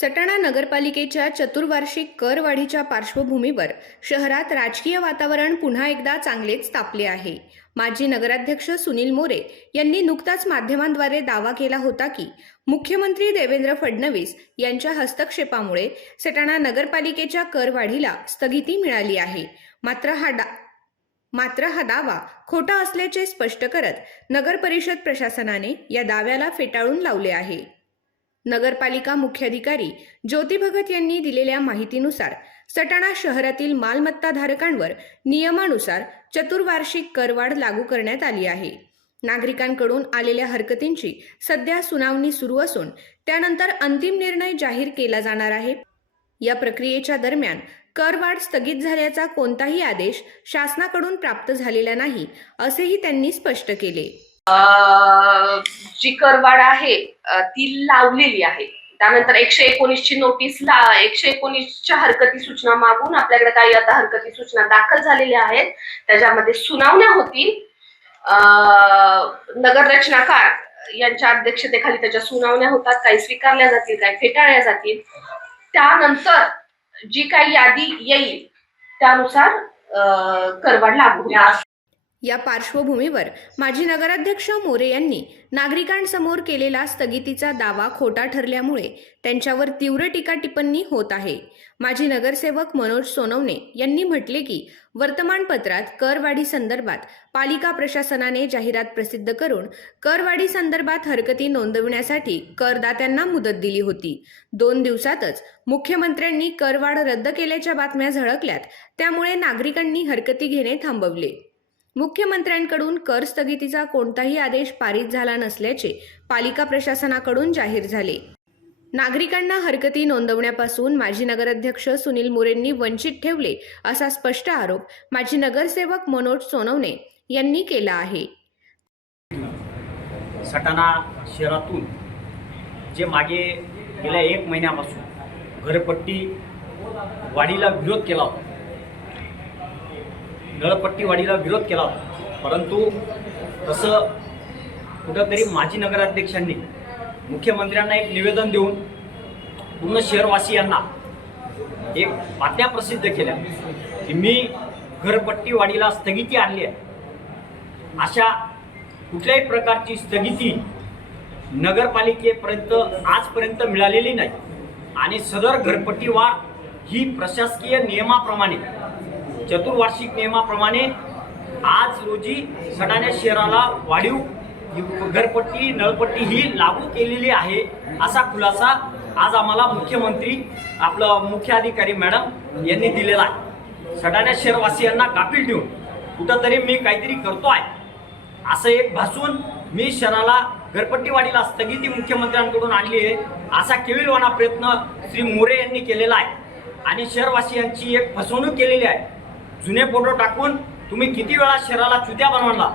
सटाणा नगरपालिकेच्या चतुर्वार्षिक करवाढीच्या पार्श्वभूमीवर शहरात राजकीय वातावरण पुन्हा एकदा चांगलेच तापले आहे. माजी नगराध्यक्ष सुनील मोरे यांनी नुकताच माध्यमांद्वारे दावा केला होता की मुख्यमंत्री देवेंद्र फडणवीस यांच्या हस्तक्षेपामुळे सटाणा नगरपालिकेच्या करवाढीला स्थगिती मिळाली आहे. मात्र हा डा मात्र हा दावा खोटा असल्याचे स्पष्ट करत नगर परिषद प्रशासनाने या दाव्याला फेटाळून लावले आहे. नगरपालिका मुख्याधिकारी ज्योती भगत यांनी दिलेल्या माहितीनुसार सटाणा शहरातील मालमत्ताधारकांवर नियमानुसार चतुर्वार्षिक करवाढ लागू करण्यात आली आहे. नागरिकांकडून आलेल्या हरकतींची सध्या सुनावणी सुरू असून त्यानंतर अंतिम निर्णय जाहीर केला जाणार आहे. या प्रक्रियेच्या दरम्यान करवाढ स्थगित झाल्याचा कोणताही आदेश शासनाकडून प्राप्त झालेला नाही असेही त्यांनी स्पष्ट केले. जी करवाड आहे ती लावलेली आहे. त्यानंतर एकशे एकोणीसची नोटीस ला एकशे एकोणीसच्या हरकती सूचना मागून आपल्याकडे काही आता हरकती सूचना दाखल झालेल्या आहेत. त्याच्यामध्ये सुनावण्या होतील. नगररचनाकार यांच्या अध्यक्षतेखाली त्याच्या सुनावण्या होतात. काही स्वीकारल्या जातील काही फेटाळल्या जातील. त्यानंतर जी काही यादी येईल त्यानुसार करवाड लागू या पार्श्वभूमीवर माजी नगराध्यक्ष मोरे यांनी नागरिकांसमोर केलेला स्थगितीचा दावा खोटा ठरल्यामुळे त्यांच्यावर तीव्र टीका टिप्पणी होत आहे. माजी नगरसेवक मनोज सोनवणे यांनी म्हटले की वर्तमानपत्रात करवाढी संदर्भात पालिका प्रशासनाने जाहिरात प्रसिद्ध करून करवाढी संदर्भात हरकती नोंदविण्यासाठी करदात्यांना मुदत दिली होती. दोन दिवसातच मुख्यमंत्र्यांनी करवाढ रद्द केल्याच्या बातम्या झळकल्यात त्यामुळे नागरिकांनी हरकती घेणे थांबवले. मुख्यमंत्र्यांकडून कर स्थगितीचा कोणताही आदेश पारित झाला नसल्याचे पालिका प्रशासनाकडून जाहीर झाले. नागरिकांना हरकती नोंदवण्यापासून माजी नगराध्यक्ष सुनील मोरेंनी वंचित ठेवले असा स्पष्ट आरोप माजी नगरसेवक मनोज सोनवणे यांनी केला आहे. सटाणा शहरातून जे मागे गेल्या एक महिन्यापासून घरपट्टी वाढीला विरोध केला होता नळपट्टी वाढीला विरोध केला होता. परंतु तसं कुठंतरी माजी नगराध्यक्षांनी मुख्यमंत्र्यांना एक निवेदन देऊन पूर्ण शहरवासियांना एक बातम्या प्रसिद्ध केल्या की मी घरपट्टी वाढीला स्थगिती आणली आहे. अशा कुठल्याही प्रकारची स्थगिती नगरपालिकेपर्यंत आजपर्यंत मिळालेली नाही. आणि सदर घरपट्टी वाढ ही प्रशासकीय नियमाप्रमाणे चतुर्वार्षिक नियमाप्रमाणे आज रोजी सडाण्या शहराला वाढीव घरपट्टी नळपट्टी ही लागू केलेली आहे असा खुलासा आज आम्हाला मुख्यमंत्री आपलं मुख्य अधिकारी मॅडम यांनी दिलेला आहे. सडाण्या शहरवासियांना गाफील ठेवून कुठंतरी मी काहीतरी करतो आहे. असं एक भासून मी शहराला घरपट्टी वाढीला स्थगिती मुख्यमंत्र्यांकडून आणली आहे असा केविलवाना प्रयत्न श्री मोरे यांनी केलेला आहे. आणि शहरवासियांची एक फसवणूक केलेली आहे. जुने फोटो टाकून तुम्ही किती वेळा शहराला चुत्या बनवला?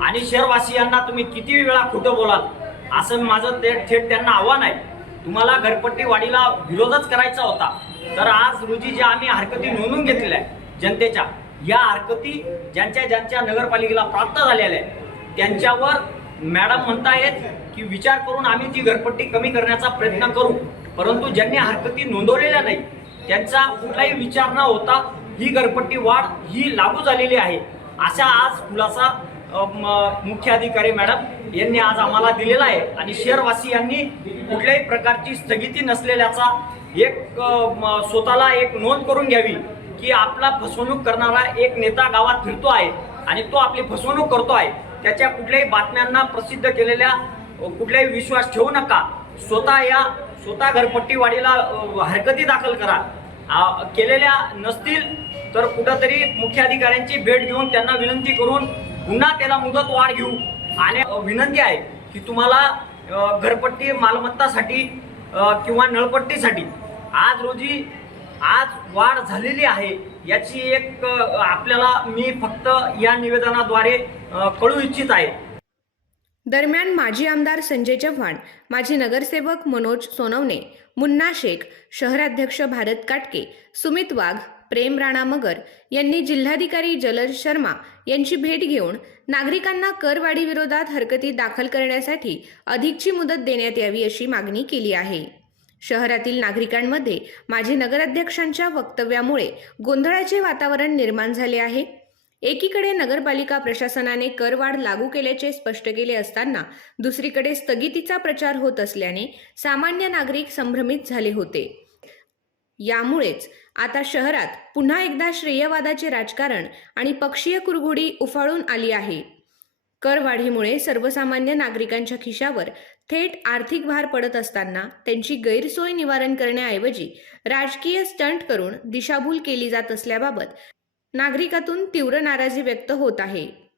आणि शहरवासियांना तुम्ही किती वेळा खोटं बोलाल? असं माझं ते थेट त्यांना आव्हान आहे. तुम्हाला घरपट्टी वाढीला विरोधच करायचा होता. तर आज रोजी ज्या आम्ही हरकती नोंदून घेतलेल्या आहेत जनतेच्या या हरकती ज्यांच्या ज्यांच्या नगरपालिकेला प्राप्त झालेल्या आहेत त्यांच्यावर मॅडम म्हणतायत की विचार करून आम्ही ती घरपट्टी कमी करण्याचा प्रयत्न करू. परंतु ज्यांनी हरकती नोंदवलेल्या नाही त्यांचा कुठलाही विचार न होता ही घरपट्टी वाढ ही लागू झालेली आहे. अशा आज खुलासा म- मुख्य अधिकारी मॅडम यांनी आज आम्हाला दिलेला आहे. आणि शहरवासियांनी कुठल्याही प्रकारची स्थगिती नसलेल्याचा एक म- स्वतःला एक नोंद करून घ्यावी की आपला फसवणूक करणारा एक नेता गावात फिरतो आहे आणि तो आपली फसवणूक करतो आहे. त्याच्या कुठल्याही बातम्यांना प्रसिद्ध केलेल्या कुठलाही विश्वास ठेवू नका. स्वतः या स्वतः घरपट्टीवाडीला हरकती दाखल करा. केलेल्या नसतील तर कुठंतरी मुख्याधिकाऱ्यांची भेट घेऊन त्यांना विनंती करून पुन्हा त्याला मुदत वाढ घेऊ. आणि विनंती आहे की तुम्हाला घरपट्टी मालमत्तासाठी किंवा नळपट्टीसाठी आज रोजी आज वाढ झालेली आहे याची एक आपल्याला मी फक्त या निवेदनाद्वारे कळू इच्छित आहे. दरम्यान माजी आमदार संजय चव्हाण माजी नगरसेवक मनोज सोनवणे मुन्ना शेख शहराध्यक्ष भारत काटके सुमित वाघ प्रेम राणा मगर यांनी जिल्हाधिकारी जलज शर्मा यांची भेट घेऊन नागरिकांना करवाढीविरोधात हरकती दाखल करण्यासाठी अधिकची मुदत देण्यात यावी अशी मागणी केली आहे. शहरातील नागरिकांमध्ये माजी नगराध्यक्षांच्या वक्तव्यामुळे गोंधळाचे वातावरण निर्माण झाले आहे. एकीकडे नगरपालिका प्रशासनाने करवाढ लागू केल्याचे स्पष्ट केले असताना दुसरीकडे स्थगितीचा प्रचार होत असल्याने सामान्य नागरिक संभ्रमित झाले होते. यामुळेच आता शहरात पुन्हा एकदा श्रेयवादाचे राजकारण आणि पक्षीय कुरघोडी उफाळून आली आहे. करवाढीमुळे सर्वसामान्य नागरिकांच्या खिशावर थेट आर्थिक भार पडत असताना त्यांची गैरसोय निवारण करण्याऐवजी राजकीय स्टंट करून दिशाभूल केली जात असल्याबाबत नागरिकातून तीव्र नाराजी व्यक्त होत आहे.